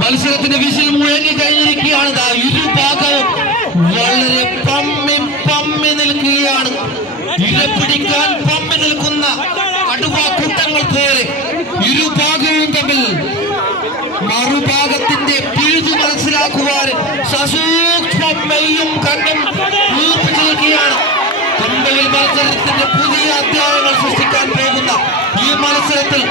മത്സരത്തിന്റെ വിസിൽ മുഴങ്ങി കഴിഞ്ഞിരിക്കുകയാണ്. ഇരുഭാഗവും വളരെ പമ്മി നിൽക്കുകയാണ്. ഇര പിടിക്കാൻ പമ്മി നിൽക്കുന്ന കടുവാക്കൂട്ടങ്ങൾ പോലെ ഇരുഭാഗവും തമ്മിൽ മറുഭാഗത്തിന്റെ പിഴുതു മനസ്സിലാക്കുവാൻ സസൂക്ഷ്മം മെയ്യും കണ്ണും വീർപ്പിച്ചു നിൽക്കുകയാണ്. കമ്പയിൽ മത്സരത്തിന്റെ പുതിയ അധ്യായങ്ങൾ സൃഷ്ടിക്കാൻ പോകുന്ന ഈ മത്സരത്തിൽ